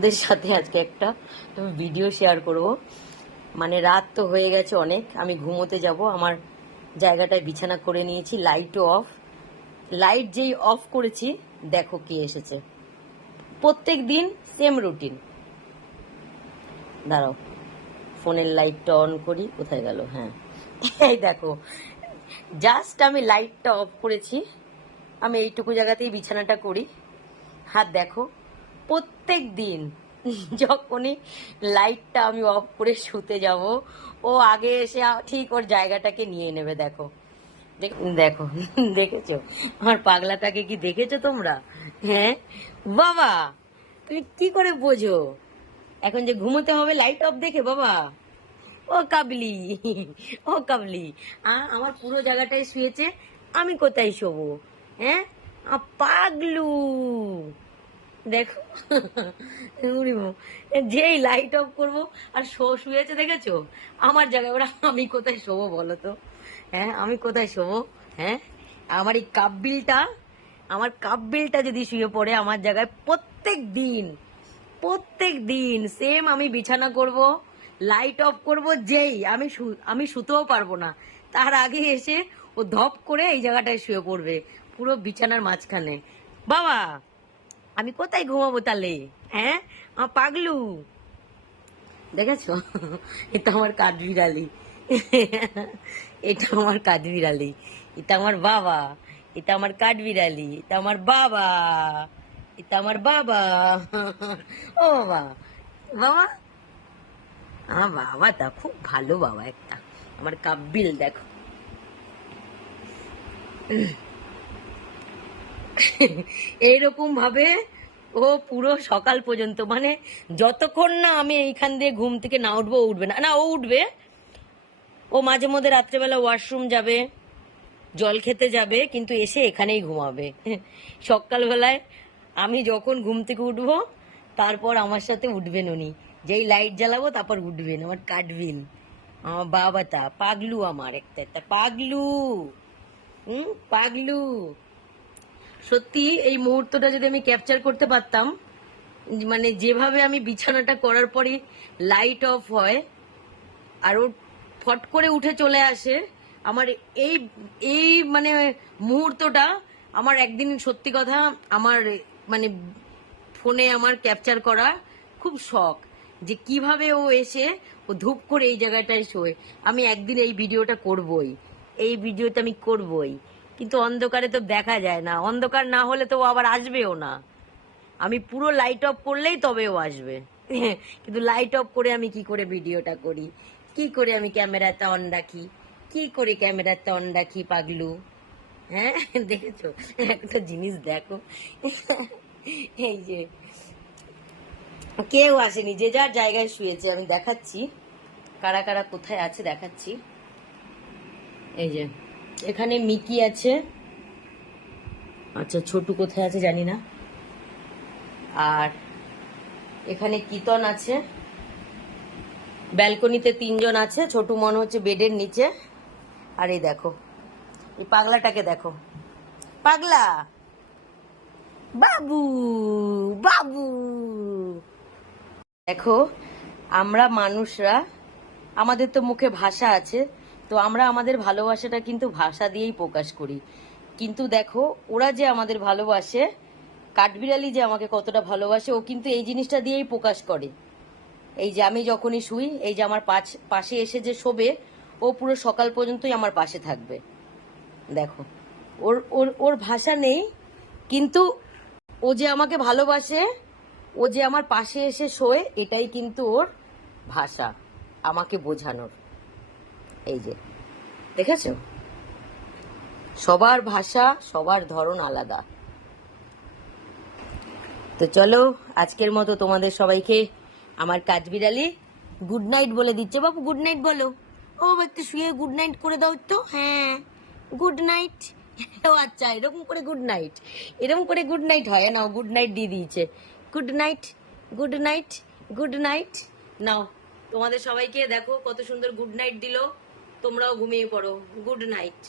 ওদের সাথে আজকে একটা ভিডিও শেয়ার করব। মানে রাত তো হয়ে গেছে অনেক, আমি ঘুমোতে যাব। আমার জায়গাটায় বিছানা করে নিয়েছি, লাইটও অফ। লাইট যেই অফ করেছি দেখো কে এসেছে। প্রত্যেক দিন সেম রুটিন। দাঁড়াও, ফোনের লাইটটা অন করি, কোথায় গেল? হ্যাঁ, এই দেখো, জাস্ট আমি লাইটটা অফ করেছি, আমি এইটুকু জায়গাতেই বিছানাটা করি। হাত দেখো, প্রত্যেক দিন যখনই লাইটটা আমি অফ করে শুতে যাব, ও আগে এসে ঠিক ওর জায়গাটাকে নিয়ে নেবে। দেখো দেখো, দেখেছো আমার পাগলাটাকে? কি দেখেছো তোমরা? হ্যাঁ বাবা, তুমি কি করে বোঝো এখন যে ঘুমোতে হবে লাইট অফ দেখে? বাবা ও কাবলি, ও কাবলি, আমার পুরো জায়গাটায় শুয়েছে, আমি কোথায় শোবো? হ্যাঁ পাগলু, দেখো যেই লাইট অফ করবো আর শুয়েছে, দেখেছো আমার জায়গায়। ওরা আমি কোথায় শোবো বলো তো? হ্যাঁ আমি কোথায় শোবো? হ্যাঁ আমার এই কাপ বিলটা যদি শুয়ে পড়ে আমার জায়গায়, প্রত্যেক দিন সেম আমি বিছানা করব, লাইট অফ করব, যেই আমি শুতেও পারবো না, তার আগে এসে ও ধপ করে এই জায়গাটায় শুয়ে পড়বে, পুরো বিছানার মাঝখানে। বাবা আমি কোথায় ঘুমাবো তাহলে? হ্যাঁ আমার পাগলু, দেখেছো? এটা আমার কাঠবিড়ালি, এটা আমার কাঠবিড়ালি, এটা আমার বাবা, এটা আমার কাঠবিড়ালি, এটা আমার বাবা, এটা আমার বাবা। ও বাবা, বাবা আমার বাবাটা খুব ভালো বাবা একটা, আমার কাব্বিল দেখো। এইরকম ভাবে ও পুরো সকাল পর্যন্ত, মানে যতক্ষণ না আমি এইখান দিয়ে ঘুম থেকে না উঠবো, উঠবে না। না ও উঠবে, ও মাঝে মধ্যে রাত্রেবেলা ওয়াশরুম যাবে, জল খেতে যাবে, কিন্তু এসে এখানেই ঘুমাবে। সকালবেলায় আমি যখন ঘুম থেকে উঠবো তারপর আমার সাথে উঠবেন উনি, যেই লাইট জ্বালাবো তারপর উঠবেন, আমার কাটবেন। আমার বাবাটা পাগলু, আমার একটা পাগলু, পাগলু। সত্যি এই মুহূর্তটা যদি আমি ক্যাপচার করতে পারতাম, মানে যেভাবে আমি বিছানাটা করার পরে লাইট অফ হয় আর ও ফট করে উঠে চলে আসে, আমার এই এই মানে মুহূর্তটা আমার একদিন সত্যি কথা আমার মানে ফোনে আমার ক্যাপচার করা খুব শখ, যে কিভাবে ও এসে ও ধূপ করে এই জায়গাটায় শোয়। আমি একদিন এই ভিডিওটা করবই, এই ভিডিওটা আমি করবই, কিন্তু অন্ধকারে তো দেখা যায় না, অন্ধকার না হলে তো ও আবার আসবেও না। আমি পুরো লাইট অফ করলেই তবে ও আসবে। কিন্তু লাইট অফ করে আমি কি করে ভিডিওটা করি, কি করে আমি ক্যামেরাটা অন রাখি, কি করে ক্যামেরাটা অন রাখি পাগলু? হ্যাঁ দেখেছো একটা জিনিস দেখো, এই যে কেউ আসেনি, যে যার জায়গায় শুয়েছে। আমি দেখাচ্ছি কারা কারা কোথায় আছে, দেখাচ্ছি। এই যে এখানে মিকি আছে, আচ্ছা ছোটু কোথায় আছে জানি না, আর এখানে কীর্তন আছে, ব্যালকনিতে 3 জন আছে, ছোটু মনে হচ্ছে বেডের নিচে। আর এই দেখো এই পাগলাটাকে দেখো, পাগলা বাবু, বাবু দেখো। আমরা মানুষরা, আমাদের তো মুখে ভাষা আছে, তো আমরা আমাদের ভালোবাসাটা কিন্তু ভাষা দিয়েই প্রকাশ করি। কিন্তু দেখো ওরা যে আমাদের ভালোবাসে, কাঠবিড়ালি যে আমাকে কতটা ভালোবাসে, ও কিন্তু এই জিনিসটা দিয়েই প্রকাশ করে। এই যে আমি যখনই শুই, এই যে আমার পাশে এসে যে শোবে, ও পুরো সকাল পর্যন্তই আমার পাশে থাকবে। দেখো ওর ওর ওর ভাষা নেই, কিন্তু ও যে আমাকে ভালোবাসে, ও যে আমার পাশে এসে শোয়, এটাই কিন্তু ওর ভাষা আমাকে বোঝানোর। এই যে দেখেছো, সবার ভাষা সবার ধরন আলাদা। তো চলো আজকের মতো তোমাদের সবাইকে আমার কাঠবিড়ালি গুড নাইট বলে দিচ্ছে। বাবু গুড নাইট বলো, ও একটু শুয়ে গুড নাইট করে দাও তো। হ্যাঁ গুড নাইট। ও আচ্ছা এরকম করে গুড নাইট, এরকম করে গুড নাইট হয় না, গুড নাইট দিয়ে দিয়েছে। Good night, good night, good night. নাও তোমাদের সবাইকে দেখো কত সুন্দর গুড নাইট দিল, তোমরাও ঘুমিয়ে পড়ো। Good night.